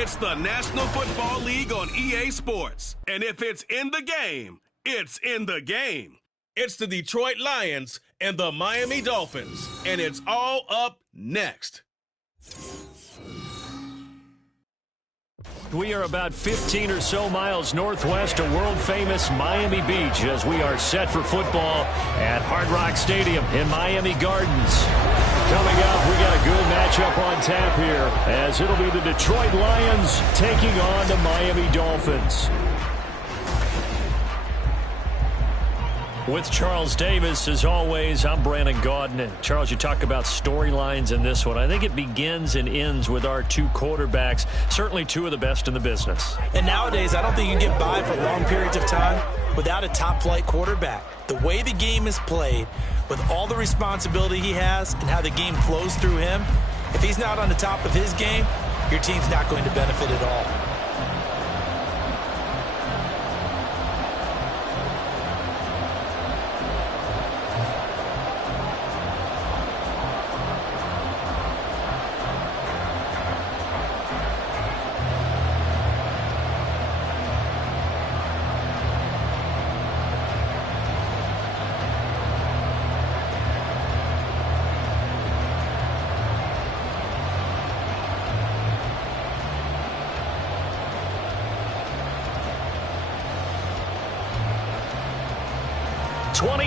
It's the National Football League on EA Sports. And if it's in the game, it's in the game. It's the Detroit Lions and the Miami Dolphins. And it's all up next. We are about 15 or so miles northwest of world-famous Miami Beach as we are set for football at Hard Rock Stadium in Miami Gardens. Coming up, we got a good matchup on tap here as it'll be the Detroit Lions taking on the Miami Dolphins. With Charles Davis, as always, I'm Brandon Gaudin. And Charles, you talk about storylines in this one. I think it begins and ends with our two quarterbacks, certainly two of the best in the business. And nowadays, I don't think you can get by for long periods of time without a top-flight quarterback. The way the game is played, with all the responsibility he has and how the game flows through him, if he's not on the top of his game, your team's not going to benefit at all.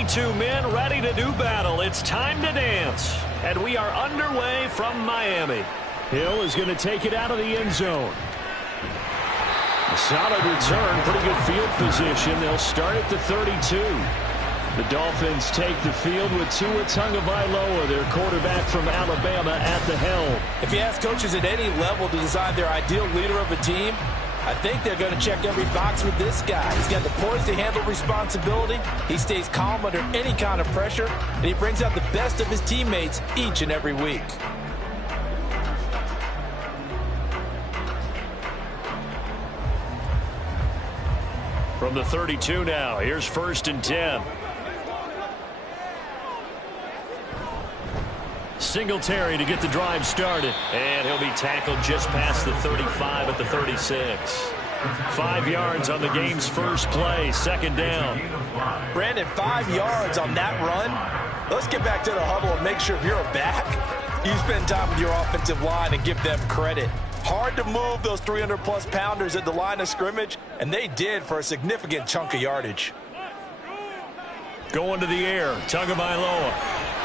Two men ready to do battle. It's time to dance. And we are underway from Miami. Hill is going to take it out of the end zone. A solid return, pretty good field position. They'll start at the 32. The Dolphins take the field with Tua Tagovailoa, their quarterback from Alabama, at the helm. If you ask coaches at any level to design their ideal leader of a team, I think they're going to check every box with this guy. He's got the poise to handle responsibility. He stays calm under any kind of pressure, and he brings out the best of his teammates each and every week. From the 32 now, here's 1st and 10. Singletary to get the drive started. And he'll be tackled just past the 35 at the 36. 5 yards on the game's first play, 2nd down. Brandon, 5 yards on that run. Let's get back to the huddle and make sure if you're a back, you spend time with your offensive line and give them credit. Hard to move those 300-plus pounders at the line of scrimmage, and they did for a significant chunk of yardage. Going to the air, Tagovailoa.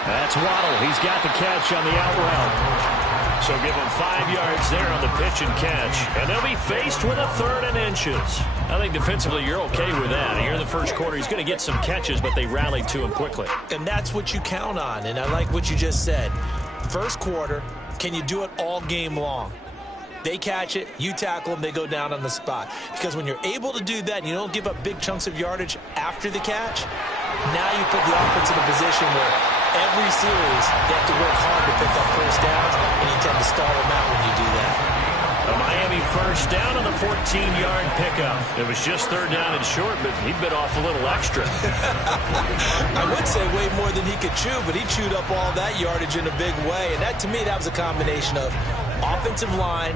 That's Waddle. He's got the catch on the out route. So give him 5 yards there on the pitch and catch. And they'll be faced with a 3rd and inches. I think defensively you're okay with that. Here in the first quarter, he's going to get some catches, but they rallied to him quickly. And that's what you count on, and I like what you just said. First quarter, can you do it all game long? They catch it, you tackle them, they go down on the spot. Because when you're able to do that and you don't give up big chunks of yardage after the catch, now you put the offense in a position where every series they have to work hard to pick up first downs, and you tend to stall them out when you do that. A Miami first down on the 14-yard pickup. It was just 3rd down and short, but he bit off a little extra. I would say way more than he could chew, but he chewed up all that yardage in a big way. And that, to me, that was a combination of offensive line,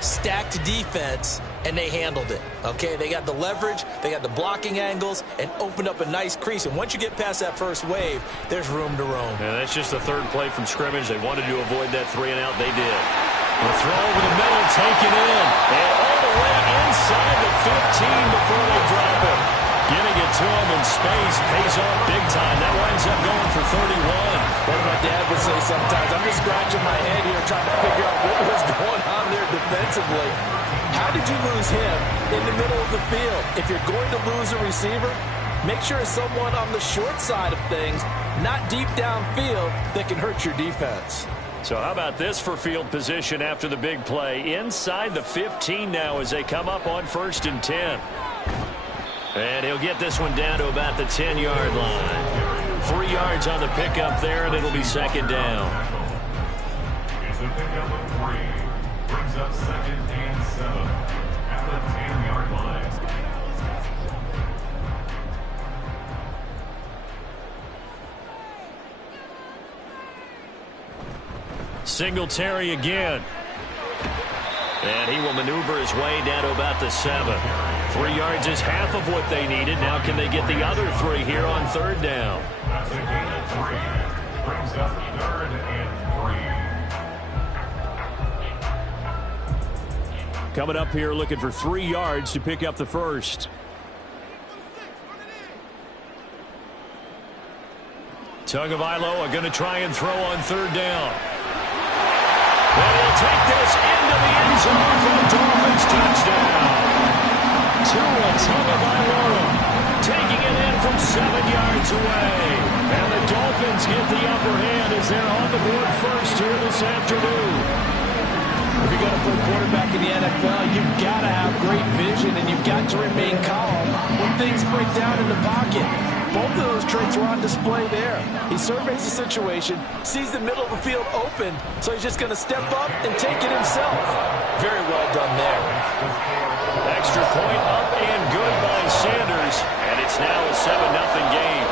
stacked defense, and they handled it. Okay, they got the leverage, they got the blocking angles, and opened up a nice crease. And once you get past that first wave, there's room to roam. Yeah, that's just the 3rd play from scrimmage. They wanted to avoid that 3 and out. They did. The throw over the middle, taken in, and all the way inside the 15 before they drop it. Getting it to him in space pays off big time. That winds up going for 31. What my dad would say sometimes, I'm just scratching my head here trying to figure out what was going on there defensively. How did you lose him in the middle of the field? If you're going to lose a receiver, make sure it's someone on the short side of things, not deep downfield, that can hurt your defense. So how about this for field position after the big play? Inside the 15 now as they come up on 1st and 10. And he'll get this one down to about the 10-yard line. 3 yards on the pickup there, and it'll be 2nd down. It's a pickup of 3. Brings up 2nd and 7 at the 10-yard line. Singletary again. And he will maneuver his way down to about the 7. 3 yards is half of what they needed. Now can they get the other 3 here on 3rd down? That's a gain of 3. Brings up 3rd and 3. Coming up here looking for 3 yards to pick up the first. Tagovailoa going to try and throw on 3rd down. And he'll take this into the end zone for the Dolphins touchdown. Tua Tagovailoa taking it in from 7 yards away. And the Dolphins get the upper hand as they're on the board first here this afternoon. If you're going to play quarterback in the NFL, you've got to have great vision and you've got to remain calm when things break down in the pocket. Both of those traits were on display there. He surveys the situation, sees the middle of the field open, so he's just going to step up and take it himself. Very well done there. Extra point up and good by Sanders, and it's now a 7-0 game.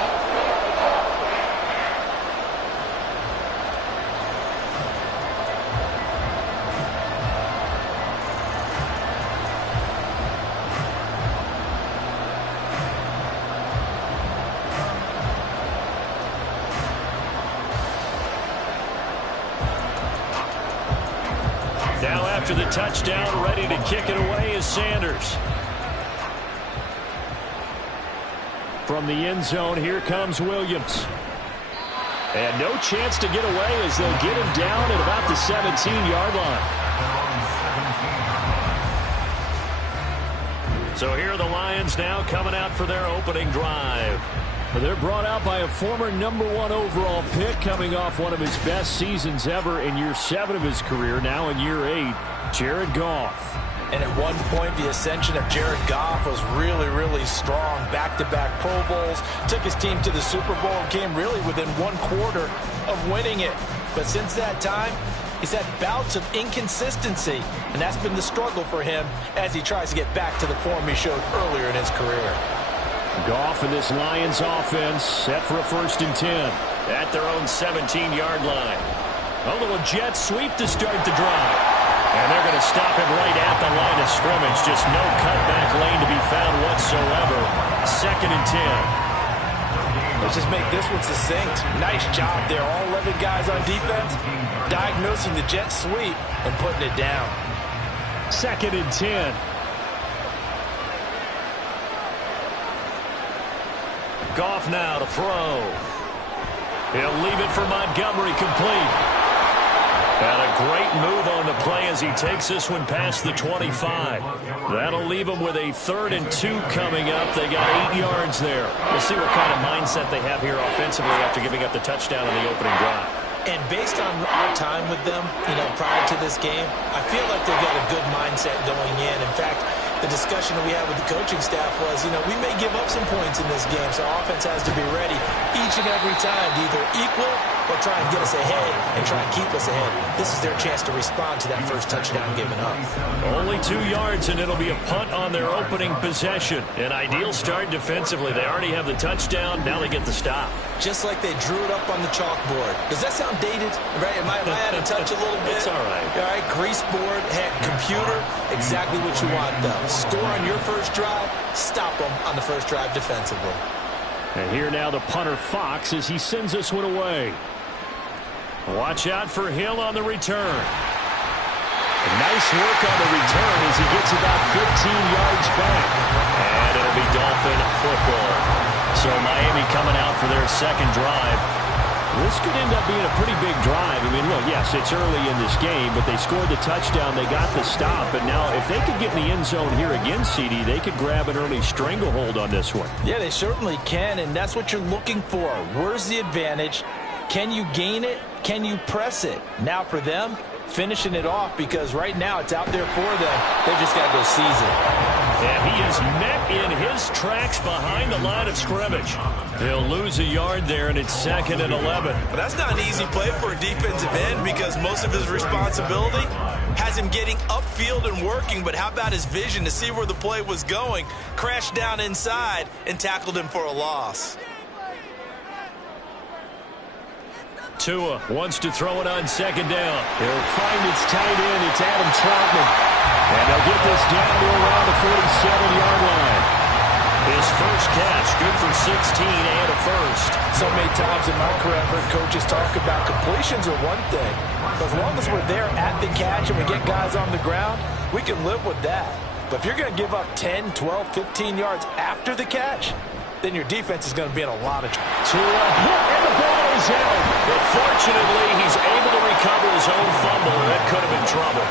Now after the touchdown, ready to kick it away is Sanders. From the end zone, here comes Williams. And no chance to get away as they'll get him down at about the 17-yard line. So here are the Lions now coming out for their opening drive. They're brought out by a former #1 overall pick coming off one of his best seasons ever in year 7 of his career, now in year 8, Jared Goff. And at one point, the ascension of Jared Goff was really, really strong. Back-to-back Pro Bowls, took his team to the Super Bowl and came really within 1/4 of winning it. But since that time, he's had bouts of inconsistency, and that's been the struggle for him as he tries to get back to the form he showed earlier in his career. Goff and this Lions offense set for a 1st and 10 at their own 17-yard line. A little jet sweep to start the drive. And they're going to stop him right at the line of scrimmage. Just no cutback lane to be found whatsoever. 2nd and 10. Let's just make this one succinct. Nice job there. All 11 guys on defense diagnosing the jet sweep and putting it down. 2nd and 10. Goff now to throw. He'll leave it for Montgomery, complete. And a great move on the play as he takes this one past the 25. That'll leave him with a 3rd and 2 coming up. They got 8 yards there. We'll see what kind of mindset they have here offensively after giving up the touchdown on the opening drive. And based on our time with them, prior to this game, I feel like they've got a good mindset going in. In fact, the discussion that we had with the coaching staff was, we may give up some points in this game, so offense has to be ready each and every time to either equal or try and get us ahead and try and keep us ahead. This is their chance to respond to that first touchdown given up. Only 2 yards, and it'll be a punt on their opening possession. An ideal start defensively. They already have the touchdown. Now they get the stop. Just like they drew it up on the chalkboard. Does that sound dated? Right? Am I out of touch a little bit? It's all right. All right, grease board, heck, computer, exactly what you want, though. Score on your first drive, stop them on the first drive defensively. And here now the punter Fox as he sends this one away. Watch out for Hill on the return. Nice work on the return as he gets about 15 yards back. And it'll be Dolphin football. So Miami coming out for their 2nd drive. This could end up being a pretty big drive. I mean, look, yes, it's early in this game, but they scored the touchdown. They got the stop. And now if they could get in the end zone here again, CD, they could grab an early stranglehold on this one. Yeah, they certainly can, and that's what you're looking for. Where's the advantage? Can you gain it? Can you press it? Now for them, finishing it off, because right now it's out there for them. They just got to go seize it. And he is met in his tracks behind the line of scrimmage. He'll lose a yard there, and it's 2nd and 11. But that's not an easy play for a defensive end because most of his responsibility has him getting upfield and working. But how about his vision to see where the play was going? Crashed down inside and tackled him for a loss. Tua wants to throw it on second down. He'll find its tight end. It's Adam Troutman. And they'll get this down to around the 47-yard line. His first catch, good for 16 and a first. So many times in my career, I've heard coaches talk about completions are one thing. But as long as we're there at the catch and we get guys on the ground, we can live with that. But if you're going to give up 10, 12, 15 yards after the catch, then your defense is going to be in a lot of trouble. To a hit, and the ball is out. But fortunately, he's able to recover his own fumble. That could have been trouble.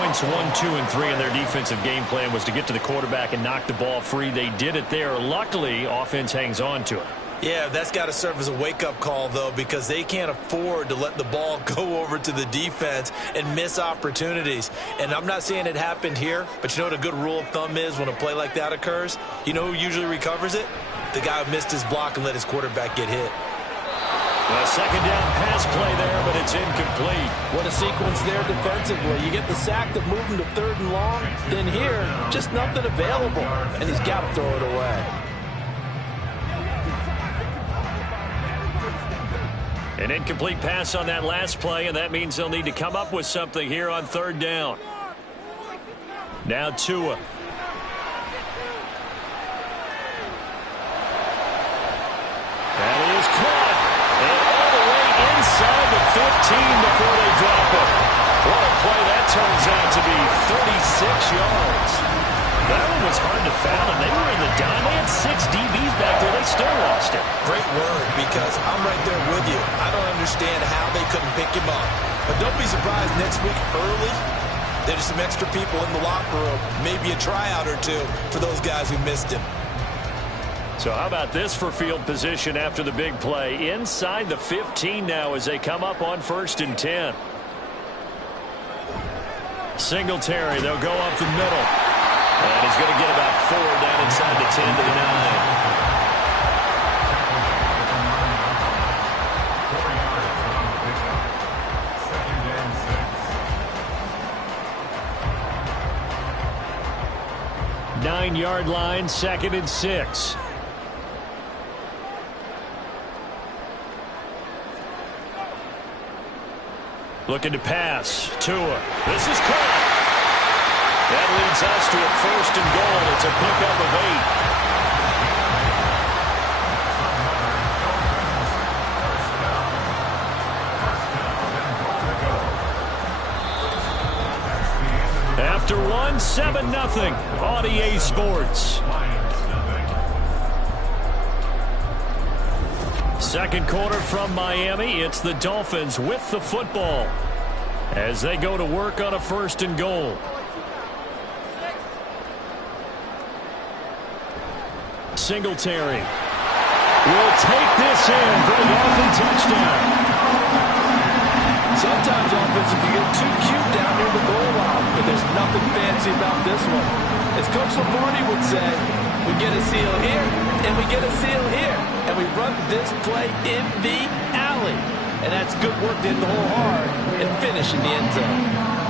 Points 1, 2, and 3 in their defensive game plan was to get to the quarterback and knock the ball free. They did it there. Luckily, offense hangs on to it. Yeah, that's got to serve as a wake-up call, though, because they can't afford to let the ball go over to the defense and miss opportunities. And I'm not saying it happened here, but you know what a good rule of thumb is when a play like that occurs? You know who usually recovers it? The guy who missed his block and let his quarterback get hit. A second down pass play there, but it's incomplete. What a sequence there defensively. You get the sack to move him to 3rd and long. Then here, just nothing available. And he's got to throw it away. An incomplete pass on that last play, and that means they'll need to come up with something here on 3rd down. Now Tua. That is caught. And all the way inside the 15 before they drop it. What a play that turns out to be, 36 yards. That one was hard to foul, and they were in the dime. They had 6 DBs back there. They still lost it. Great word, because I'm right there with you. I don't understand how they couldn't pick him up. But don't be surprised next week early, there's some extra people in the locker room, maybe a tryout or two for those guys who missed him. So how about this for field position after the big play? Inside the 15 now as they come up on 1st and 10. Singletary, they'll go up the middle. And he's going to get about 4 down inside the 10 to the 9. 9-yard line, 2nd and 6. Looking to pass. Tua. This is caught. That leads us to a 1st and goal. It's a pickup of 8. After 1, 7-0 on EA Sports. Second quarter from Miami. It's the Dolphins with the football as they go to work on a 1st and goal. Singletary will take this in for a Dolphin touchdown. Sometimes offense can get too cute down near the goal line, but there's nothing fancy about this one. As Coach Lombardi would say, we get a seal here, and we get a seal here, and we run this play in the alley. And that's good work to hit the hole hard and finish in the end zone.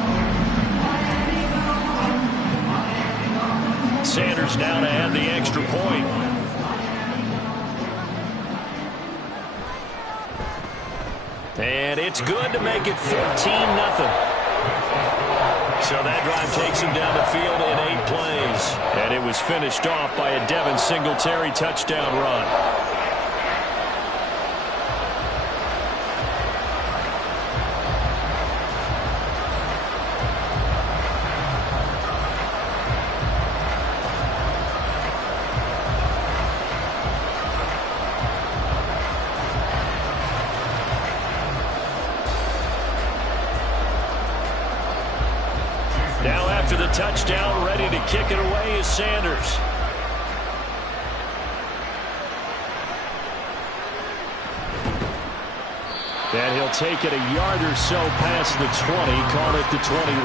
Sanders now to add the extra point. And it's good to make it 14-0. So that drive takes him down the field in 8 plays. And it was finished off by a Devin Singletary touchdown run. After the touchdown, ready to kick it away is Sanders. And he'll take it a yard or so past the 20, call it the 21.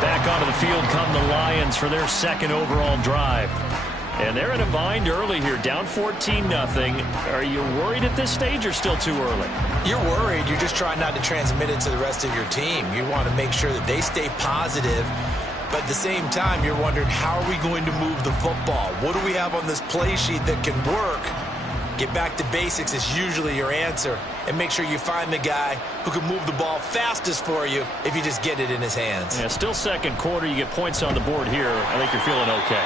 Back onto the field come the Lions for their 2nd overall drive. And they're in a bind early here, down 14-0. Are you worried at this stage or still too early? You're worried. You're just trying not to transmit it to the rest of your team. You want to make sure that they stay positive. But at the same time, you're wondering, how are we going to move the football? What do we have on this play sheet that can work? Get back to basics is usually your answer. And make sure you find the guy who can move the ball fastest for you if you just get it in his hands. Yeah, still second quarter. You get points on the board here. I think you're feeling okay.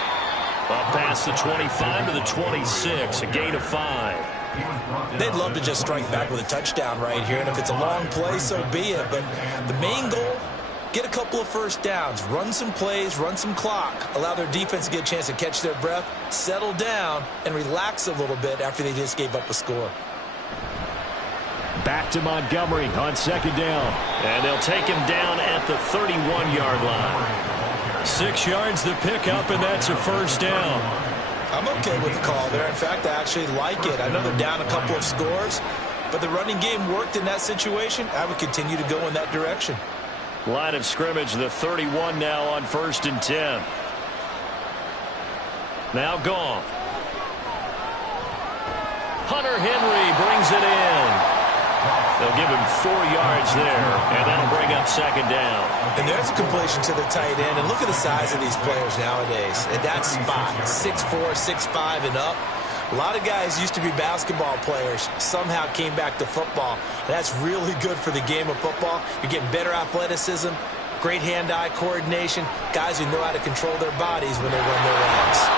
Up past the 25 to the 26, a gain of 5. They'd love to just strike back with a touchdown right here, and if it's a long play, so be it. But the main goal, get a couple of first downs, run some plays, run some clock, allow their defense to get a chance to catch their breath, settle down, and relax a little bit after they just gave up a score. Back to Montgomery on second down. And they'll take him down at the 31-yard line. 6 yards the pickup, and that's a first down. I'm okay with the call there. In fact, I actually like it. I know they're down a couple of scores, but the running game worked in that situation. I would continue to go in that direction. Line of scrimmage, the 31 now on 1st and 10. Now Goff. Hunter Henry brings it in. They'll give him 4 yards there, and that'll bring up second down. And there's a completion to the tight end. And look at the size of these players nowadays. At that spot, 6'4", 6'5", and up. A lot of guys used to be basketball players, somehow came back to football. And that's really good for the game of football. You're getting better athleticism, great hand-eye coordination, guys who know how to control their bodies when they run their routes.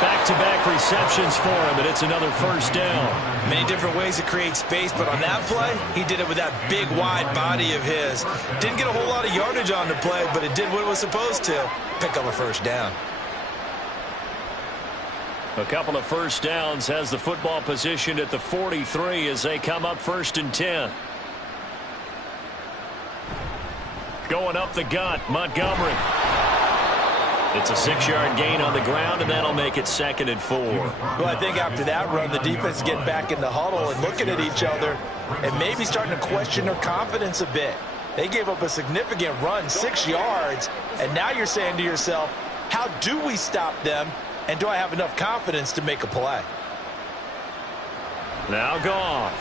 Back-to-back receptions for him, and it's another first down. Many different ways to create space, but on that play, he did it with that big, wide body of his. Didn't get a whole lot of yardage on the play, but it did what it was supposed to, pick up a first down. A couple of first downs, has the football positioned at the 43 as they come up 1st and 10. Going up the gut, Montgomery. It's a 6-yard gain on the ground, and that'll make it 2nd and 4. Well, I think after that run, the defense is getting back in the huddle and looking at each other and maybe starting to question their confidence a bit. They gave up a significant run, 6 yards, and now you're saying to yourself, how do we stop them, and do I have enough confidence to make a play? Now Goff.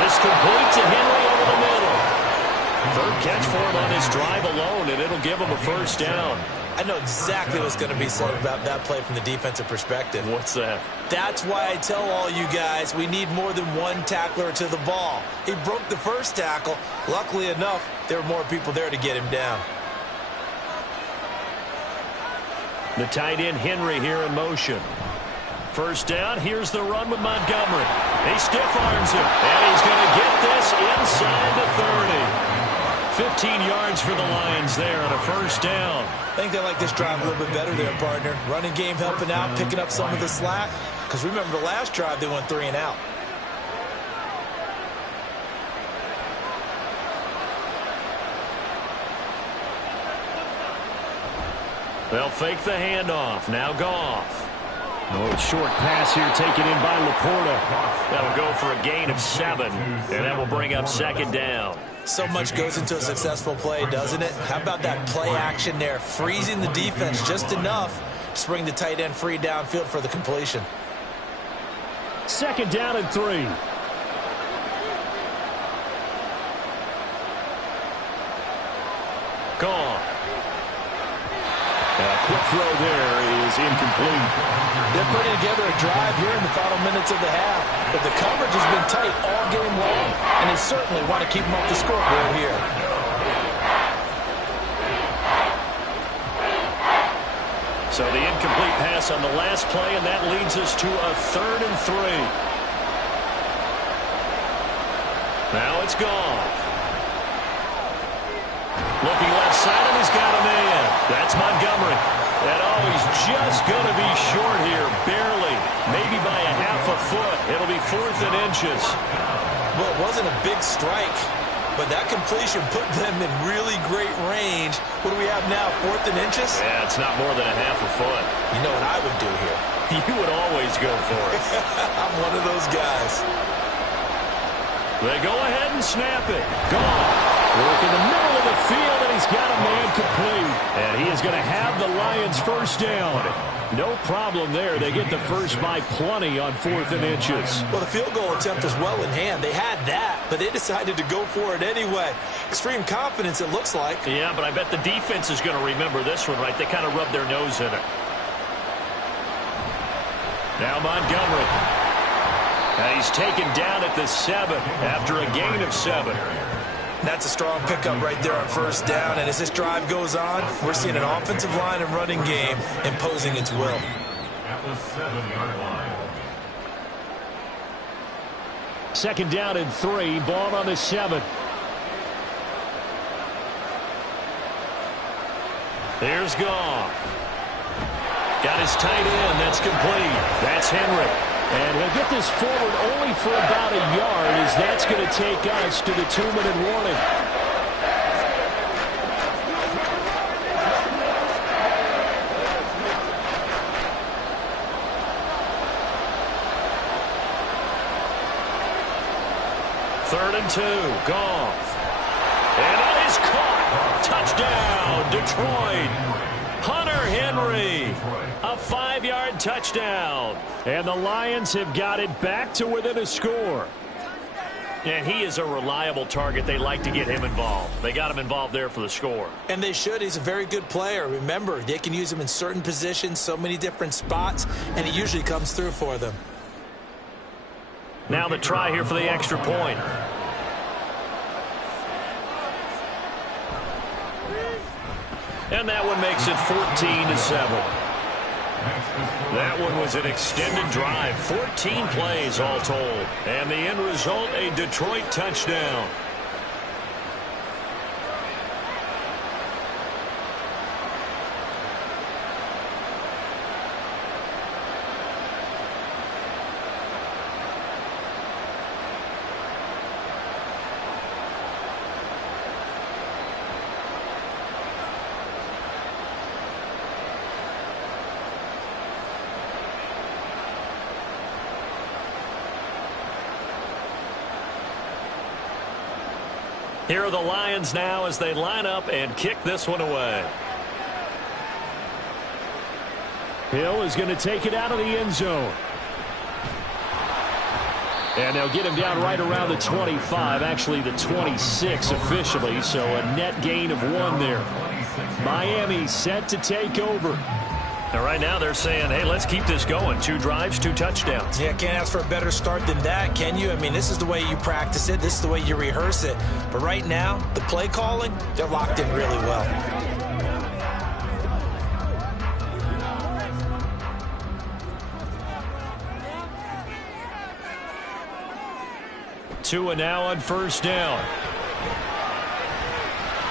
This complete to Henry over the middle. 3rd catch for him on his drive alone, and it'll give him a first down. I know exactly what's going to be said about that play from the defensive perspective. What's that? That's why I tell all you guys we need more than one tackler to the ball. He broke the first tackle. Luckily enough, there were more people there to get him down. The tight end Henry here in motion. First down, here's the run with Montgomery. He stiff arms him, and he's going to get this inside the 30. 15 yards for the Lions there on a first down. I think they like this drive a little bit better there, partner. Running game helping out, picking up some of the slack. Because remember the last drive, they went 3 and out. They'll fake the handoff. Now Goff. Oh, short pass here taken in by Laporta. That'll go for a gain of 7, and that will bring up second down. So much goes into a successful play, doesn't it? How about that play action there, freezing the defense just enough to bring the tight end free downfield for the completion. Second down and 3. Goff. A quick throw there is incomplete. They're putting together a drive here in the final minutes of the half, but the coverage has been tight all game long, and they certainly want to keep them off the scoreboard here. So the incomplete pass on the last play, and that leads us to a 3rd and 3. Now it's Goff. Looking left side, and he's got a man. That's Montgomery. And oh, he's just going to be short here, barely. Maybe by a half a foot. It'll be 4th and inches. Well, it wasn't a big strike, but that completion put them in really great range. What do we have now, 4th and inches? Yeah, it's not more than a half a foot. You know what I would do here? You would always go for it. I'm one of those guys. They go ahead and snap it. Goff. Work in the middle of the field, and he's got a man complete. And he is going to have the Lions first down. No problem there. They get the first by plenty on 4th and inches. Well, the field goal attempt was well in hand. They had that, but they decided to go for it anyway. Extreme confidence, it looks like. Yeah, but I bet the defense is going to remember this one, right? They kind of rubbed their nose in it. Now Montgomery. And he's taken down at the 7 after a gain of 7. That's a strong pickup right there on first down. And as this drive goes on, we're seeing an offensive line and running game imposing its will. At the 7-yard line. Second down and 3. Ball on the 7. Here's Goff. Got his tight end. That's complete. That's Henry. And he'll get this forward only for about a yard, as that's going to take us to the 2-minute warning. Third and 2. Goff. And that is caught. Touchdown, Detroit. Hunter Henry. A 5-yard touchdown. And the Lions have got it back to within a score. And he is a reliable target. They like to get him involved. They got him involved there for the score. And they should. He's a very good player. Remember, they can use him in certain positions, so many different spots, and he usually comes through for them. Now the try here for the extra point. And that one makes it 14-7. That one was an extended drive. 14 plays all told. And the end result, a Detroit touchdown. Here are the Lions now as they line up and kick this one away. Hill is going to take it out of the end zone. And they'll get him down right around the 25, actually the 26 officially, so a net gain of 1 there. Miami set to take over. Now, right now they're saying, hey, let's keep this going. 2 drives, 2 touchdowns. Yeah, can't ask for a better start than that, can you? I mean, this is the way you practice it. This is the way you rehearse it. But right now, the play calling, they're locked in really well. Tua now on first down.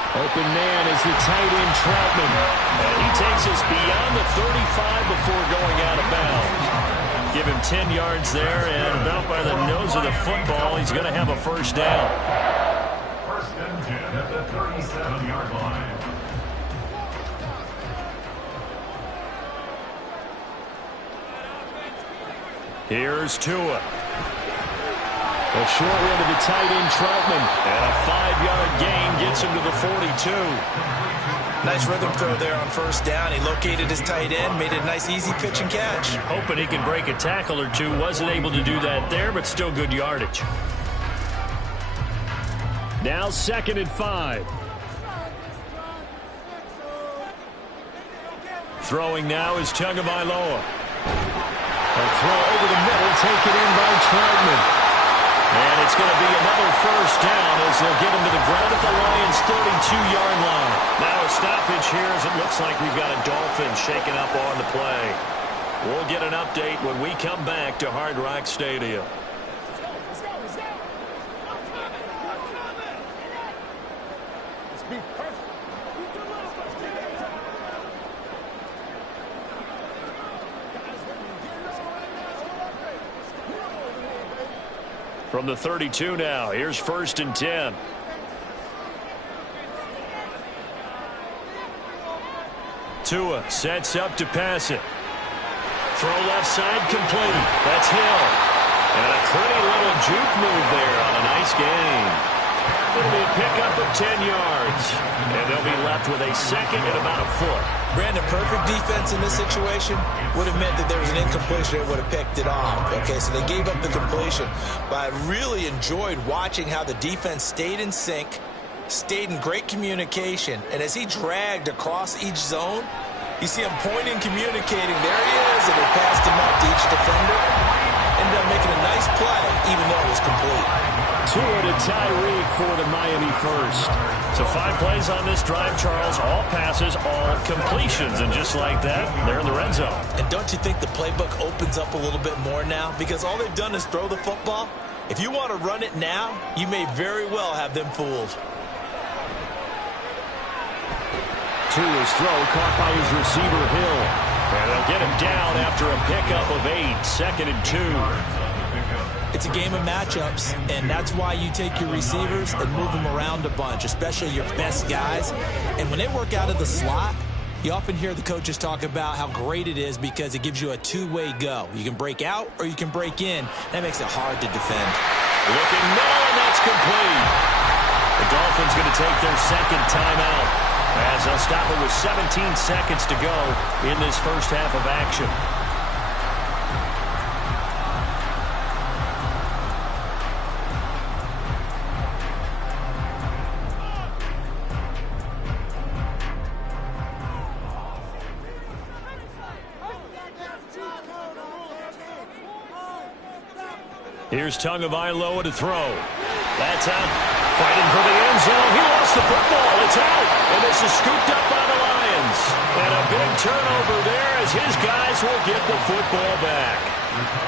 Open man is the tight end, Troutman. And he takes us beyond the 35 before going out of bounds. Give him 10 yards there, and about by the nose of the football, he's going to have a first down. First and 10 at the 37-yard line. Here's Tua. A short one to the tight end, Troutman. And a 5-yard gain gets him to the 42. Nice rhythm throw there on first down. He located his tight end, made it a nice easy pitch and catch. Hoping he can break a tackle or two. Wasn't able to do that there, but still good yardage. Now 2nd and 5. Throwing now is Tagovailoa. A throw over the middle, taken in by Troutman. And it's going to be another first down as they'll get him to the ground at the Lions' 32-yard line. Now a stoppage here as it looks like we've got a Dolphins shaking up on the play. We'll get an update when we come back to Hard Rock Stadium. From the 32 now, here's 1st and 10. Tua sets up to pass it. Throw left side complete. That's Hill. And a pretty little juke move there on a nice gain. It'll be a pickup of 10 yards. And they'll be left with a second and about a foot. Brandon, perfect defense in this situation would have meant that there was an incompletion that would have picked it off. Okay, so they gave up the completion. But I really enjoyed watching how the defense stayed in sync, stayed in great communication, and as he dragged across each zone, You see him pointing, communicating. There he is, and they passed him up to each defender. Ended up making a nice play, even though it was complete. Tua to Tyreek for the Miami first. So 5 plays on this drive, Charles. All passes, all completions. And just like that, they're in the red zone. And don't you think the playbook opens up a little bit more now? Because all they've done is throw the football. If you want to run it now, you may very well have them fooled. Tua's throw caught by his receiver, Hill. And they'll get him down after a pickup of 8. 2nd and 2. It's a game of matchups, and that's why you take your receivers and move them around a bunch, especially your best guys. And when they work out of the slot, you often hear the coaches talk about how great it is because it gives you a two-way go. You can break out or you can break in. That makes it hard to defend. Looking middle, and that's complete. The Dolphins going to take their 2nd timeout as they'll stop it with 17 seconds to go in this first half of action. Here's Tagovailoa to throw. That's out. Fighting for the end zone. He lost the football. It's out. And this is scooped up by the Lions. And a big turnover there as his guys will get the football back.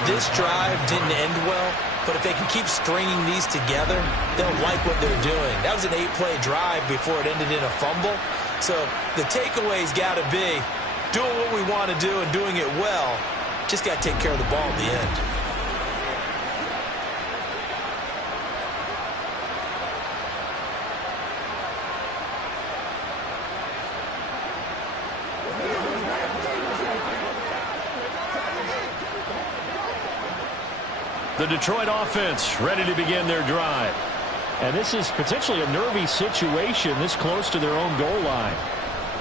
This drive didn't end well, but if they can keep stringing these together, they'll like what they're doing. That was an 8-play drive before it ended in a fumble. So the takeaway's got to be doing what we want to do and doing it well. Just got to take care of the ball at the end. The Detroit offense ready to begin their drive. And this is potentially a nervy situation this close to their own goal line.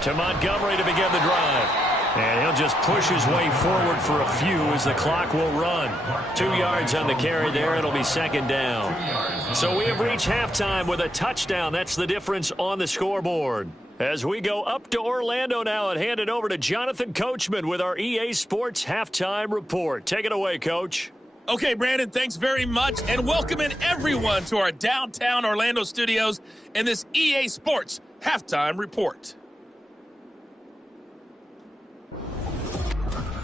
To Montgomery to begin the drive. And he'll just push his way forward for a few as the clock will run. 2 yards on the carry there. It'll be 2nd down. So we have reached halftime with a touchdown. That's the difference on the scoreboard. As we go up to Orlando now and hand it over to Jonathan Coachman with our EA Sports Halftime Report. Take it away, Coach. Okay, Brandon, thanks very much, and welcoming everyone to our downtown Orlando studios in this EA Sports Halftime Report.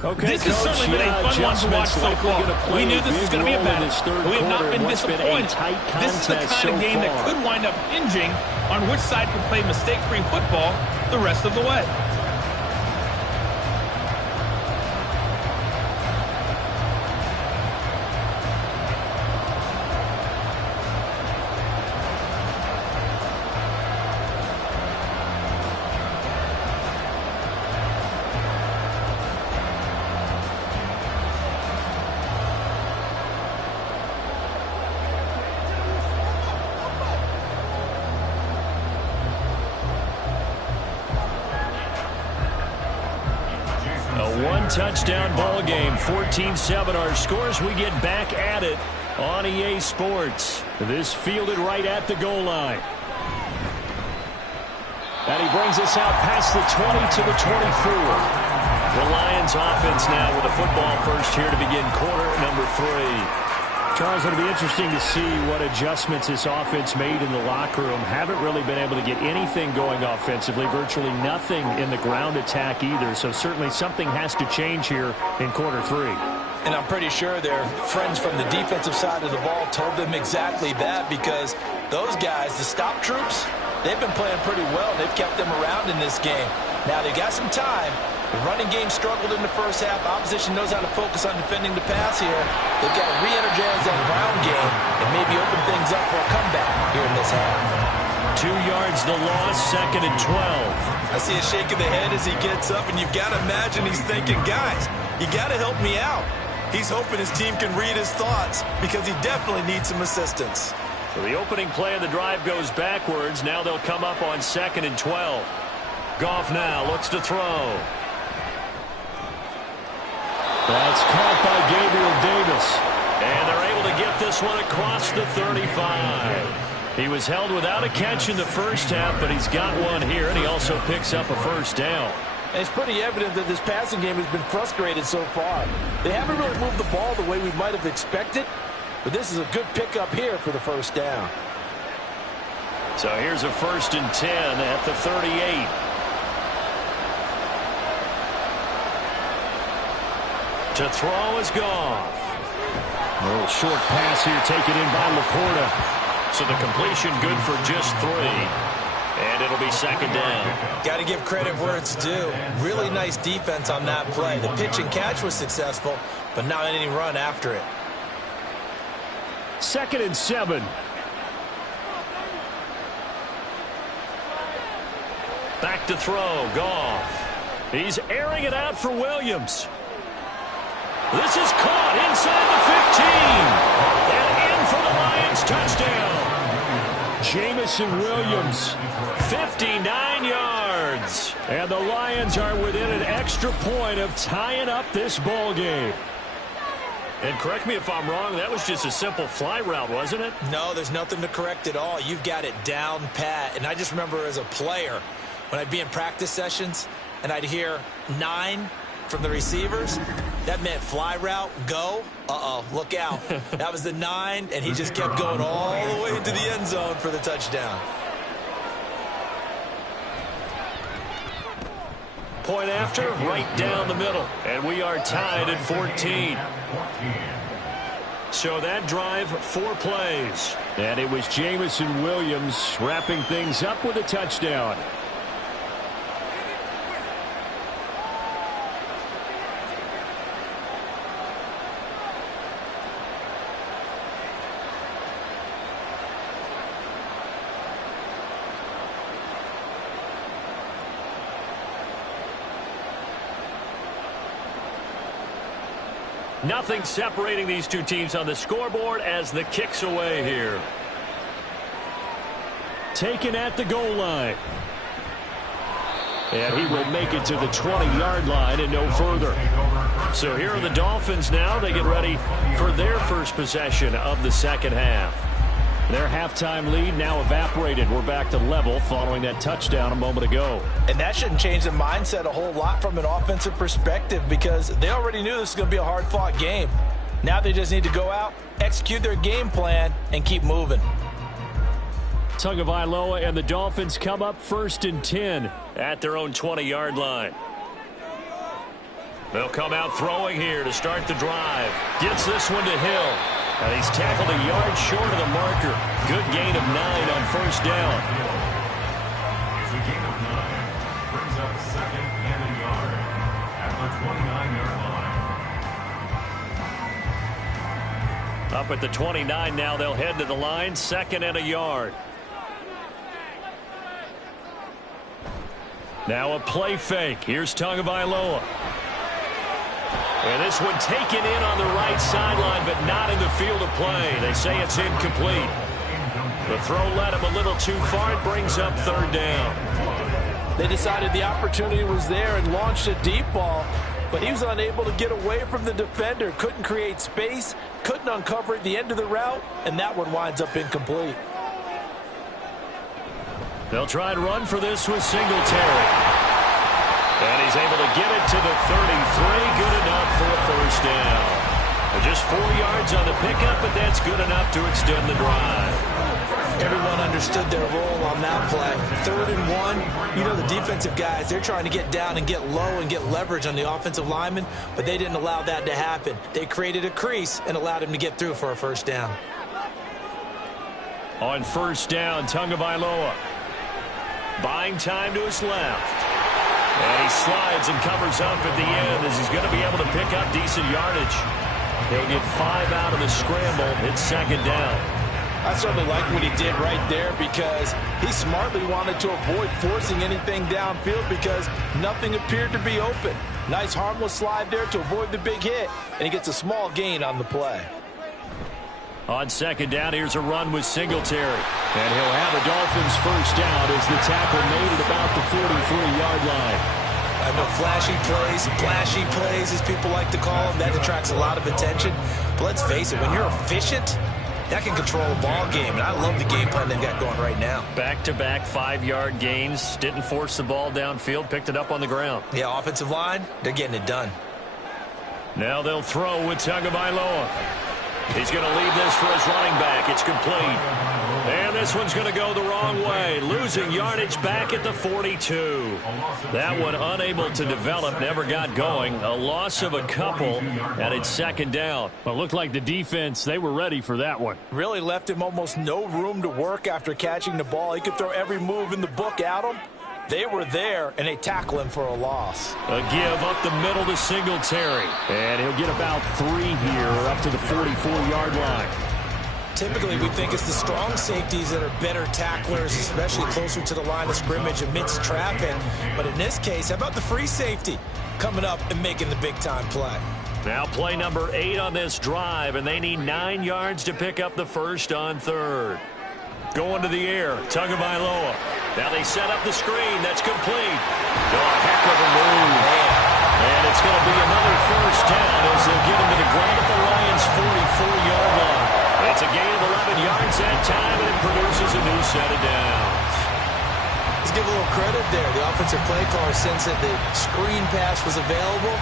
Okay, this has certainly been a fun one to watch so far. We knew this was going to be a battle, but we have not been disappointed. This is the kind of game that could wind up hinging on which side can play mistake-free football the rest of the way. Touchdown ball game, 14-7 our scores. We get back at it on EA Sports. This fielded right at the goal line. And he brings us out past the 20 to the 24. The Lions offense now with a football first here to begin quarter number 3. Charles, it'll be interesting to see what adjustments this offense made in the locker room. Haven't really been able to get anything going offensively, virtually nothing in the ground attack either. So certainly something has to change here in quarter 3. And I'm pretty sure their friends from the defensive side of the ball told them exactly that, because those guys, the stop troops, they've been playing pretty well. They've kept them around in this game. Now they've got some time. The running game struggled in the first half. Opposition knows how to focus on defending the pass here. They've got to re-energize that ground game and maybe open things up for a comeback here in this half. 2 yards the loss, 2nd and 12. I see a shake of the head as he gets up, and you've got to imagine he's thinking, guys, you got to help me out. He's hoping his team can read his thoughts because he definitely needs some assistance. So the opening play of the drive goes backwards. Now they'll come up on 2nd and 12. Goff now looks to throw. That's caught by Gabriel Davis. And they're able to get this one across the 35. He was held without a catch in the first half, but he's got one here, and he also picks up a first down. And it's pretty evident that this passing game has been frustrated so far. They haven't really moved the ball the way we might have expected, but this is a good pickup here for the first down. So here's a 1st and 10 at the 38. To throw is Goff. A little short pass here taken in by Laporta. So the completion good for just 3. And it'll be 2nd down. Got to give credit where it's due. Really nice defense on that play. The pitch and catch was successful, but not any run after it. 2nd and 7. Back to throw, Goff. He's airing it out for Williams. This is caught inside the 15. And in for the Lions touchdown. Jamison Williams, 59 yards. And the Lions are within an extra point of tying up this ball game. And correct me if I'm wrong, that was just a simple fly route, wasn't it? No, there's nothing to correct at all. You've got it down pat. And I just remember as a player, when I'd be in practice sessions and I'd hear 9 from the receivers, that meant fly route, go. Look out. That was the 9, and he just kept going all the way into the end zone for the touchdown. Point after, right down the middle. And we are tied at 14. So that drive, 4 plays. And it was Jamison Williams wrapping things up with a touchdown. Nothing separating these two teams on the scoreboard as the kick's away here. Taken at the goal line. And he will make it to the 20-yard line and no further. So here are the Dolphins now. They get ready for their first possession of the second half. Their halftime lead now evaporated. We're back to level following that touchdown a moment ago. And that shouldn't change the mindset a whole lot from an offensive perspective because they already knew this was going to be a hard-fought game. Now they just need to go out, execute their game plan, and keep moving. Tagovailoa and the Dolphins come up 1st and 10 at their own 20-yard line. They'll come out throwing here to start the drive. Gets this one to Hill. And he's tackled a yard short of the marker. Good gain of 9 on 1st down. It's a gain of 9. Brings up 2nd and a yard at the 29-yard line. Up at the 29 now, they'll head to the line. 2nd and a yard. Now a play fake. Here's Tagovailoa. And this one taken in on the right sideline, but not in the field of play. They say it's incomplete. The throw led him a little too far. It brings up 3rd down. They decided the opportunity was there and launched a deep ball, but he was unable to get away from the defender. Couldn't create space, couldn't uncover at the end of the route, and that one winds up incomplete. They'll try and run for this with Singletary. And he's able to get it to the 33. Good enough for a 1st down. Just 4 yards on the pickup, but that's good enough to extend the drive. Everyone understood their role on that play. 3rd and 1. You know the defensive guys, they're trying to get down and get low and get leverage on the offensive lineman, but they didn't allow that to happen. They created a crease and allowed him to get through for a 1st down. On 1st down, Tagovailoa. Buying time to his left. And he slides and covers up at the end as he's going to be able to pick up decent yardage. He'll get 5 out of the scramble. It's 2nd down. I certainly like what he did right there because he smartly wanted to avoid forcing anything downfield because nothing appeared to be open. Nice harmless slide there to avoid the big hit, and he gets a small gain on the play. On 2nd down, here's a run with Singletary. And he'll have the Dolphins 1st down as the tackle made at about the 43-yard line. I know flashy plays, as people like to call them, that attracts a lot of attention. But let's face it, when you're efficient, that can control a ball game. And I love the game plan they've got going right now. Back-to-back 5-yard gains. Didn't force the ball downfield. Picked it up on the ground. Yeah, offensive line, they're getting it done. Now they'll throw with Tagovailoa. He's going to lead this for his running back. It's complete. And this one's going to go the wrong way. Losing yardage back at the 42. That one unable to develop, never got going. A loss of a couple, and it's second down. Well, it looked like the defense, they were ready for that one. Really left him almost no room to work after catching the ball. He could throw every move in the book at him. They were there, and they tackle him for a loss. A give up the middle to Singletary. And he'll get about 3 here, up to the 44-yard line. Typically, we think it's the strong safeties that are better tacklers, especially closer to the line of scrimmage amidst traffic. But in this case, how about the free safety coming up and making the big-time play? Now play number 8 on this drive, and they need 9 yards to pick up the first on third. Going to the air, Tagovailoa. Now they set up the screen. That's complete. Oh, heck of a move. And it's going to be another first down as they'll get him to the ground at the Lions' 44-yard line. It's a gain of 11 yards that time, and it produces a new set of downs. Let's give a little credit there. The offensive play caller sensed that the screen pass was available.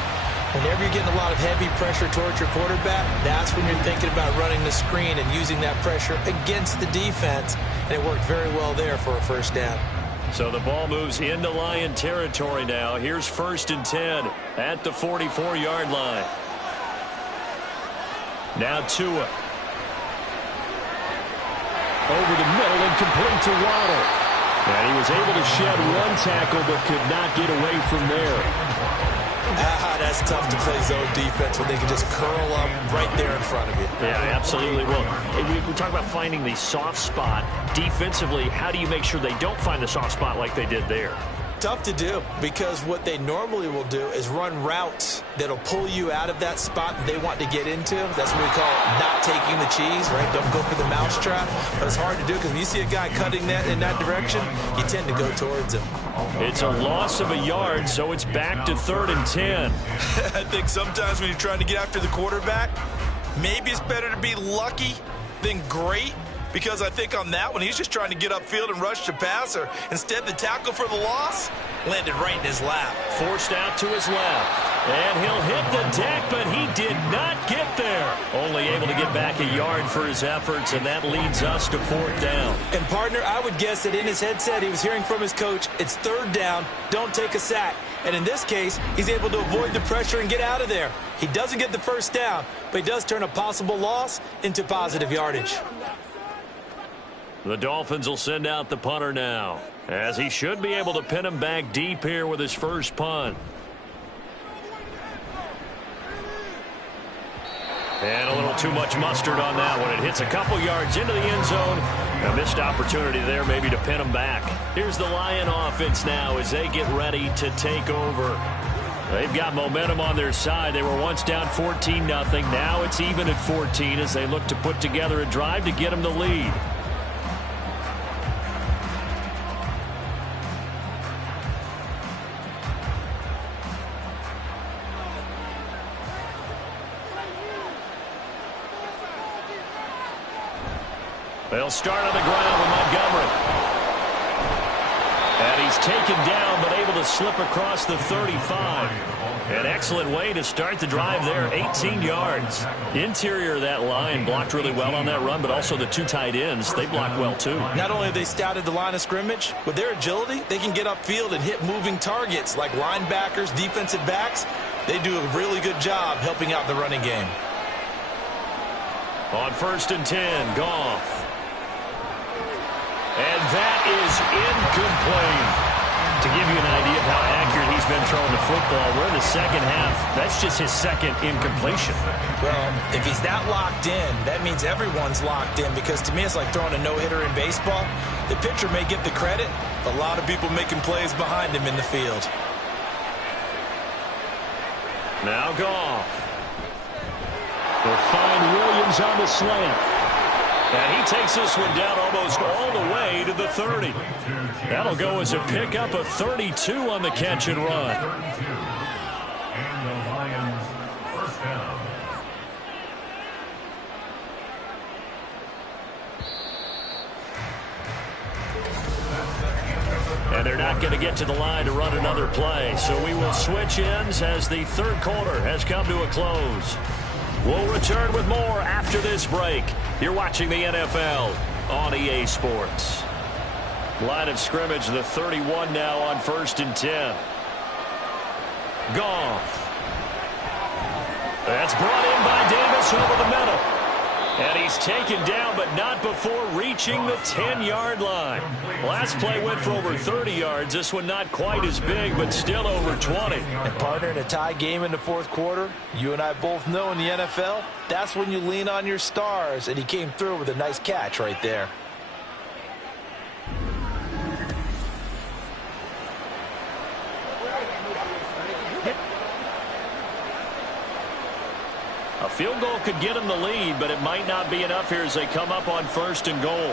Whenever you're getting a lot of heavy pressure towards your quarterback, that's when you're thinking about running the screen and using that pressure against the defense. And it worked very well there for a first down. So the ball moves into Lion territory now. Here's 1st and 10 at the 44-yard line. Now Tua. Over the middle and complete to Waddle. And he was able to shed 1 tackle but could not get away from there. That's tough to play zone defense when they can just curl up right there in front of you. Yeah, absolutely. Well, we talk about finding the soft spot. Defensively, how do you make sure they don't find the soft spot like they did there? Tough to do, because what they normally will do is run routes that'll pull you out of that spot that they want to get into. That's what we call not taking the cheese, right? Don't go for the mousetrap. But it's hard to do because when you see a guy cutting that in that direction, you tend to go towards him. It's a loss of a yard, so it's back to 3rd and 10. I think sometimes when you're trying to get after the quarterback, maybe it's better to be lucky than great. Because I think on that one, he's just trying to get upfield and rush the passer. Instead, the tackle for the loss landed right in his lap. Forced out to his left. And he'll hit the deck, but he did not get there. Only able to get back a yard for his efforts, and that leads us to 4th down. And, partner, I would guess that in his headset he was hearing from his coach, it's 3rd down, don't take a sack. And in this case, he's able to avoid the pressure and get out of there. He doesn't get the first down, but he does turn a possible loss into positive yardage. The Dolphins will send out the punter now, as he should be able to pin him back deep here with his first punt. And a little too much mustard on that one. It hits a couple yards into the end zone. A missed opportunity there maybe to pin him back. Here's the Lion offense now as they get ready to take over. They've got momentum on their side. They were once down 14-0. Now it's even at 14 as they look to put together a drive to get them the lead. They'll start on the ground with Montgomery. And he's taken down, but able to slip across the 35. An excellent way to start the drive there, 18 yards. Interior of that line blocked really well on that run, but also the 2 tight ends, they blocked well too. Not only have they scouted the line of scrimmage, with their agility, they can get upfield and hit moving targets like linebackers, defensive backs. They do a really good job helping out the running game. On 1st and 10, Goff. And that is incomplete. To give you an idea of how accurate he's been throwing the football, we're in the second half. That's just his 2nd incompletion. Well, if he's that locked in, that means everyone's locked in, because to me it's like throwing a no-hitter in baseball. The pitcher may get the credit, but a lot of people making plays behind him in the field. Now Goff. They'll find Williams on the slant. And he takes this one down almost all the way to the 30. That'll go as a pickup of 32 on the catch and run. And the Lions first down. And they're not going to get to the line to run another play. So we will switch ends as the third quarter has come to a close. We'll return with more after this break. You're watching the NFL on EA Sports. Line of scrimmage, the 31 now on 1st and 10. Goff. That's brought in by Davis over the middle. And he's taken down, but not before reaching the 10-yard line. Last play went for over 30 yards. This one not quite as big, but still over 20. And partner, in a tie game in the fourth quarter, you and I both know in the NFL, that's when you lean on your stars. And he came through with a nice catch right there. A field goal could get him the lead, but it might not be enough here as they come up on 1st and goal.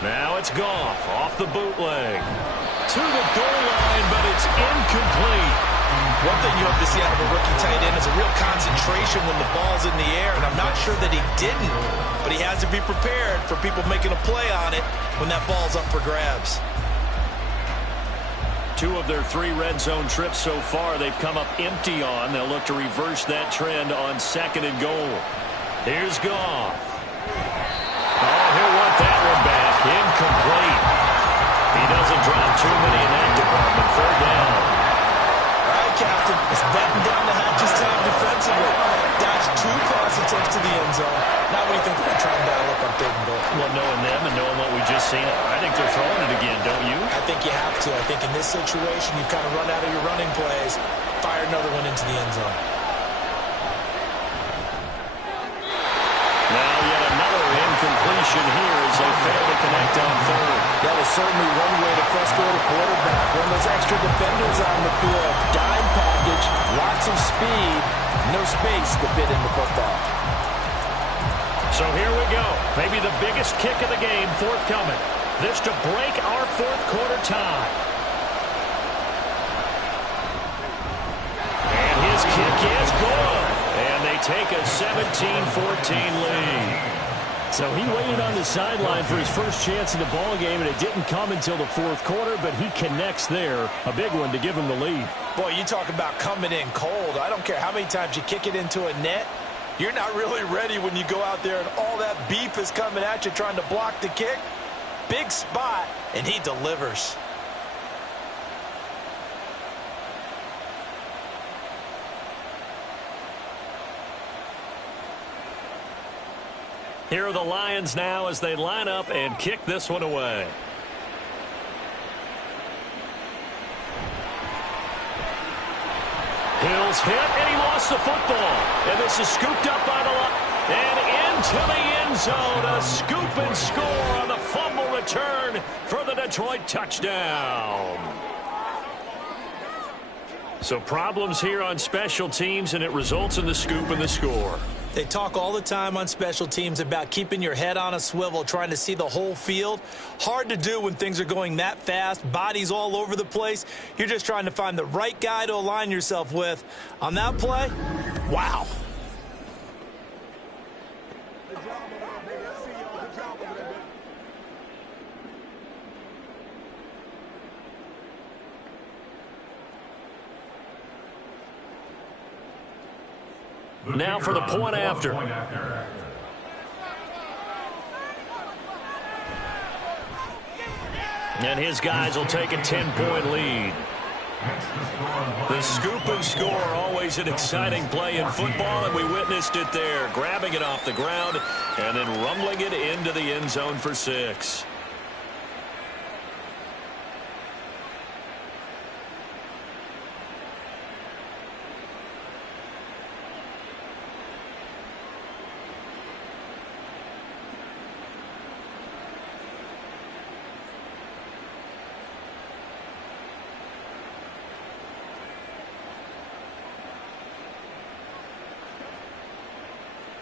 Now it's Goff off the bootleg. To the goal line, but it's incomplete. One thing you have to see out of a rookie tight end is a real concentration when the ball's in the air, and I'm not sure that he didn't, but he has to be prepared for people making a play on it when that ball's up for grabs. 2 of their 3 red zone trips so far they've come up empty on. They'll look to reverse that trend on 2nd and goal. Here's Goff. Oh, he'll want that one back. Incomplete. He doesn't drop too many in that department. 3rd down. All right, Captain. It's batting down the hatches time defensively. That's 2 positives to the end zone. Now what do you think they're trying to dial up on 3rd and goal? Well, knowing them and knowing what we just seen, I think they're throwing it again, don't you? I think you have to. I think in this situation, you've kind of run out of your running plays. Fire another one into the end zone. Now yet another incompletion here as they fail to connect on 3rd. That is certainly one way to frustrate a quarterback. When those extra defenders on the field, dime package, lots of speed, no space to fit in the football. So here we go. Maybe the biggest kick of the game forthcoming. This to break our 4th quarter tie. And his kick is good. And they take a 17-14 lead. So he waited on the sideline for his first chance in the ball game, and it didn't come until the 4th quarter, but he connects there. A big one to give him the lead. Boy, you talk about coming in cold. I don't care how many times you kick it into a net. You're not really ready when you go out there and all that beef is coming at you trying to block the kick. Big spot, and he delivers. Here are the Lions now as they line up and kick this one away. Hill's hit, and he lost the football. And this is scooped up by the line. And into the end zone. A scoop and score on the fumble return for the Detroit touchdown. So problems here on special teams, and it results in the scoop and the score. They talk all the time on special teams about keeping your head on a swivel, trying to see the whole field. Hard to do when things are going that fast, bodies all over the place. You're just trying to find the right guy to align yourself with. On that play, wow. Now for the point after. And his guys will take a 10-point lead. The scoop and score, always an exciting play in football, and we witnessed it there, grabbing it off the ground and then rumbling it into the end zone for 6.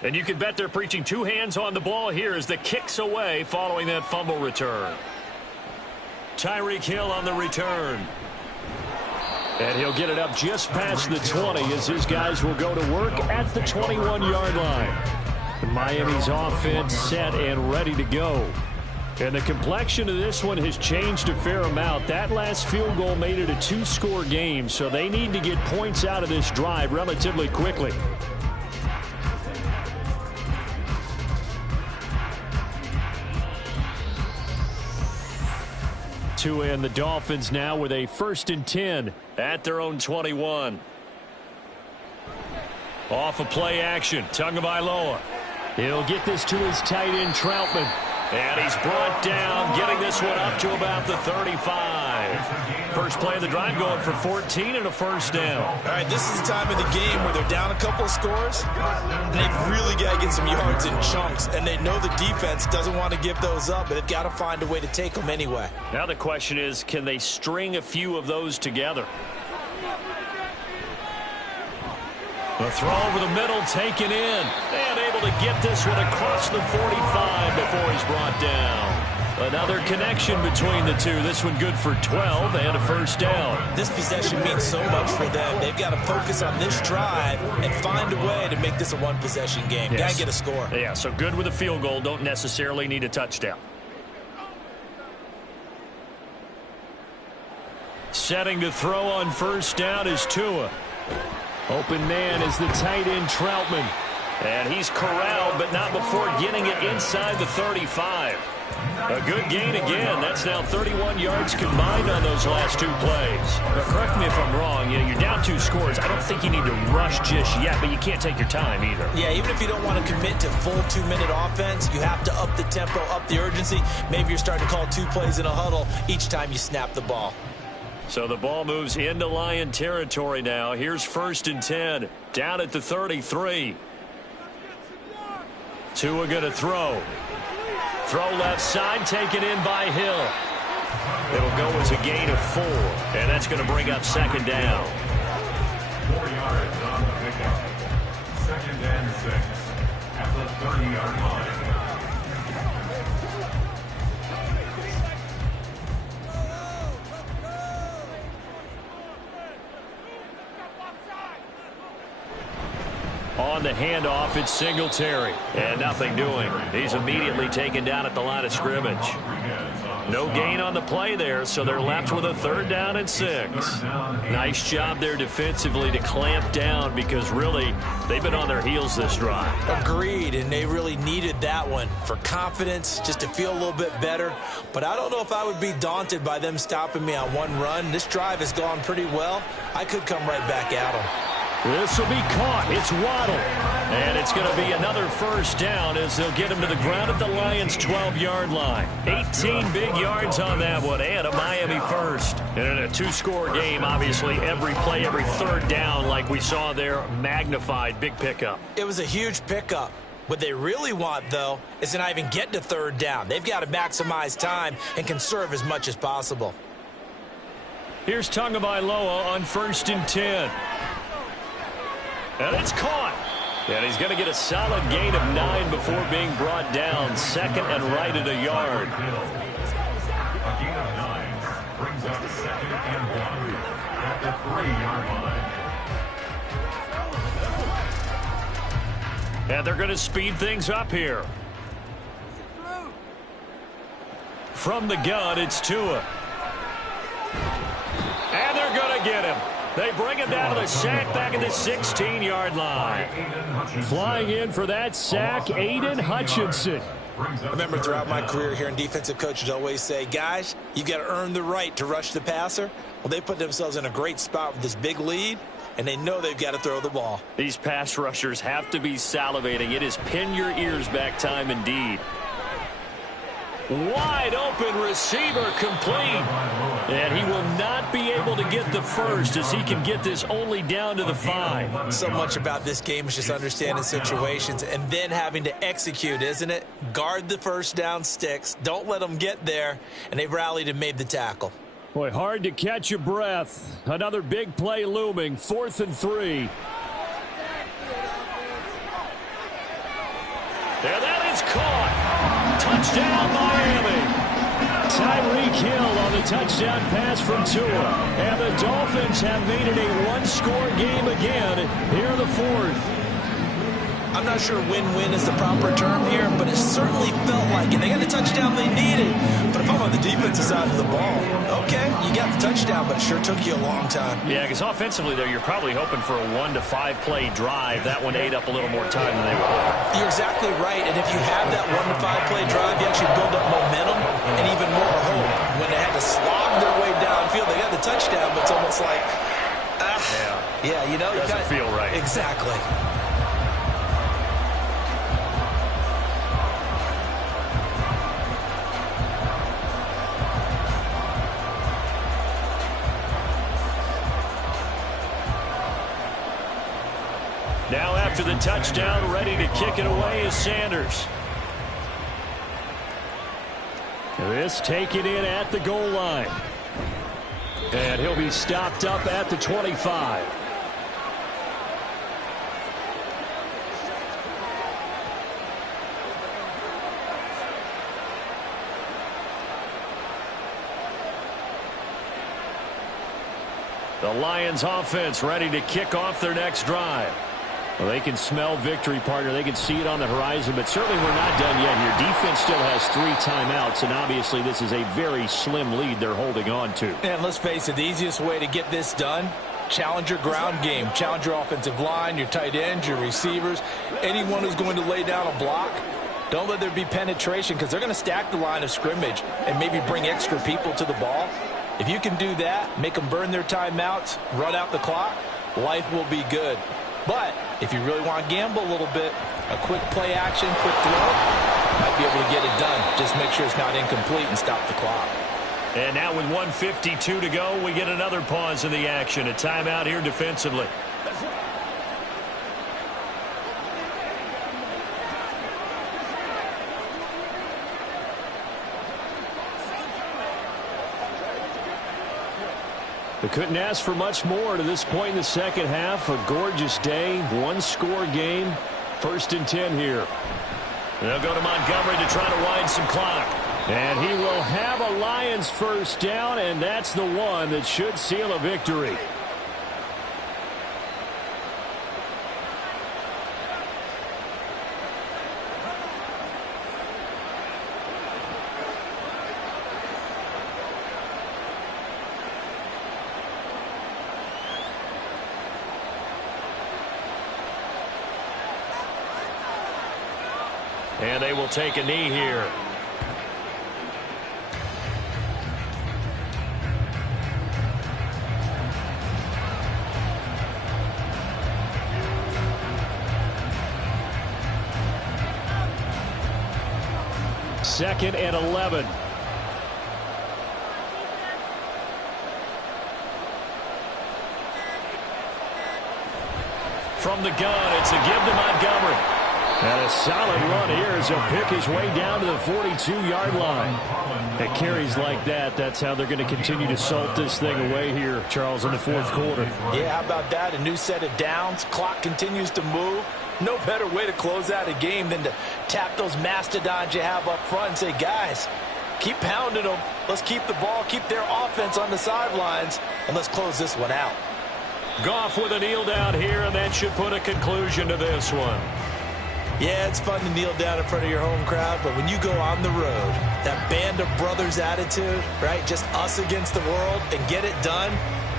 And you can bet they're preaching 2 hands on the ball here as the kick's away following that fumble return. Tyreek Hill on the return. And he'll get it up just past the 20 as his guys will go to work at the 21-yard line. Miami's offense set and ready to go. And the complexion of this one has changed a fair amount. That last field goal made it a 2-score game, so they need to get points out of this drive relatively quickly. Tua and the Dolphins now with a 1st and 10 at their own 21. Off of play action, Tagovailoa. He'll get this to his tight end, Troutman. And he's brought down, getting this one up to about the 35. First play of the drive going for 14 and a 1st down. All right, this is the time of the game where they're down a couple of scores, and they've really got to get some yards in chunks, and they know the defense doesn't want to give those up, but they've got to find a way to take them anyway. Now the question is, can they string a few of those together? The throw over the middle, taken in, and able to get this one across the 45 before he's brought down. Another connection between the two. This one good for 12 and a 1st down. This possession means so much for them. They've got to focus on this drive and find a way to make this a one-possession game. Yes. Got to get a score. Yeah, so good with a field goal. Don't necessarily need a touchdown. Setting to throw on 1st down is Tua. Open man is the tight end, Troutman. And he's corralled, but not before getting it inside the 35. A good gain again. That's now 31 yards combined on those last 2 plays. Now, correct me if I'm wrong. You're down 2 scores. I don't think you need to rush just yet, but you can't take your time either. Yeah, even if you don't want to commit to full 2-minute offense, you have to up the tempo, up the urgency. Maybe you're starting to call 2 plays in a huddle each time you snap the ball. So the ball moves into Lion territory now. Here's 1st and 10. Down at the 33. Tua going to throw. Throw left side, taken in by Hill. It'll go as a gain of 4. And that's going to bring up 2nd down. 4 yards on the pickup. 2nd and 6 at the 30-yard line. On the handoff, it's Singletary. And nothing doing. He's immediately taken down at the line of scrimmage. No gain on the play there, so they're left with a 3rd down and 6. Nice job there defensively to clamp down because really they've been on their heels this drive. Agreed, and they really needed that one for confidence, just to feel a little bit better. But I don't know if I would be daunted by them stopping me on one run. This drive has gone pretty well. I could come right back at them. This will be caught. It's Waddle. And it's going to be another 1st down as they'll get him to the ground at the Lions' 12-yard line. 18 big yards on that one and a Miami 1st. And in a 2-score game, obviously, every play, every 3rd down, like we saw there, magnified. Big pickup. It was a huge pickup. What they really want, though, is to not even get to 3rd down. They've got to maximize time and conserve as much as possible. Here's Tagovailoa on 1st and 10. And it's caught. And he's going to get a solid gain of 9 before being brought down. 2nd and right at a yard. A gain of 9 brings up 2nd and 1 at the 3-yard line. And they're going to speed things up here. From the gun, it's Tua. And they're going to get him. They bring him down to the sack back at the 16-yard line. Flying in for that sack, Aiden Hutchinson. I remember throughout my career hearing defensive coaches always say, guys, you've got to earn the right to rush the passer. Well, they put themselves in a great spot with this big lead, and they know they've got to throw the ball. These pass rushers have to be salivating. It is pin your ears back time indeed. Wide open receiver complete. And he will not be able to get the 1st as he can get this only down to the 5. So much about this game is just understanding situations and then having to execute, isn't it? Guard the 1st down sticks. Don't let them get there. And they rallied and made the tackle. Boy, hard to catch your breath. Another big play looming. 4th and 3. And that is caught. Touchdown, Miami. Tyreek Hill on the touchdown pass from Tua. And the Dolphins have made it a 1-score game again here in the 4th. I'm not sure win-win is the proper term here, but it certainly felt like it. They got the touchdown they needed. But if I'm on the defensive side of the ball, okay, you got the touchdown, but it sure took you a long time. Yeah, because offensively, though, you're probably hoping for a 1 to 5 play drive. That one ate up a little more time than they were hoping. You're exactly right, and if you have that 1 to 5 play drive, you actually build up momentum and even more hope. When they had to slog their way downfield, they got the touchdown, but it's almost like, yeah, you know, doesn't feel right. Exactly. Now after the touchdown, ready to kick it away is Sanders. This taken in at the goal line. And he'll be stopped up at the 25. The Lions offense ready to kick off their next drive. Well, they can smell victory, partner. They can see it on the horizon, but certainly we're not done yet here. Defense still has 3 timeouts, and obviously this is a very slim lead they're holding on to. And let's face it, the easiest way to get this done, challenge your ground game. Challenge your offensive line, your tight ends, your receivers, anyone who's going to lay down a block. Don't let there be penetration because they're going to stack the line of scrimmage and maybe bring extra people to the ball. If you can do that, make them burn their timeouts, run out the clock, life will be good. But if you really want to gamble a little bit, a quick play action, quick throw, might be able to get it done. Just make sure it's not incomplete and stop the clock. And now with 1:52 to go, we get another pause in the action. A timeout here defensively. We couldn't ask for much more to this point in the second half. A gorgeous day, 1-score game. 1st and 10 here. They'll go to Montgomery to try to wind some clock. And he will have a Lions first down, and that's the one that should seal a victory. And they will take a knee here. Second and 11. From the gun, it's a give to Montgomery. And a solid run here as he'll pick his way down to the 42-yard line. At carries like that, that's how they're going to continue to salt this thing away here, Charles, in the 4th quarter. Yeah, how about that? A new set of downs. Clock continues to move. No better way to close out a game than to tap those mastodons you have up front and say, guys, keep pounding them. Let's keep the ball, keep their offense on the sidelines, and let's close this one out. Goff with a kneel down here, and that should put a conclusion to this one. Yeah, it's fun to kneel down in front of your home crowd, but when you go on the road, that band of brothers attitude, right, just us against the world, and get it done,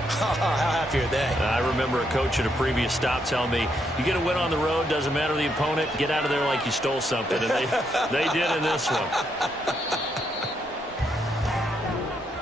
how happy are they? I remember a coach at a previous stop telling me, you get a win on the road, doesn't matter the opponent, get out of there like you stole something, and they did in this one.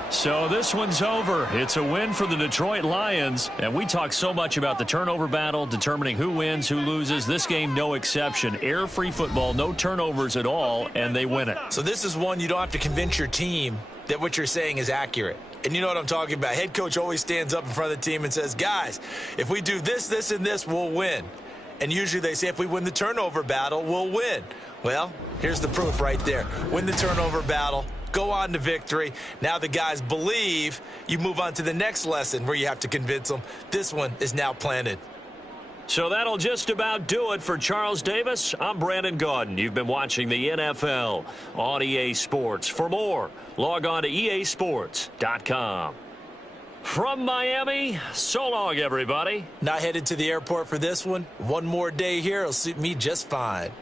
So this one's over. It's a win for the Detroit Lions. And we talk so much about the turnover battle, determining who wins, who loses. This game, no exception. Error-free football, no turnovers at all, and they win it. So this is one you don't have to convince your team that what you're saying is accurate. And you know what I'm talking about. Head coach always stands up in front of the team and says, guys, if we do this, this, and this, we'll win. And usually they say if we win the turnover battle, we'll win. Well, here's the proof right there. Win the turnover battle. Go on to victory. Now the guys believe. You move on to the next lesson where you have to convince them. This one is now planted. So that'll just about do it for Charles Davis. I'm Brandon Gaudin. You've been watching the NFL on EA Sports. For more, log on to easports.com. From Miami, so long, everybody. Not headed to the airport for this one. One more day here will suit me just fine.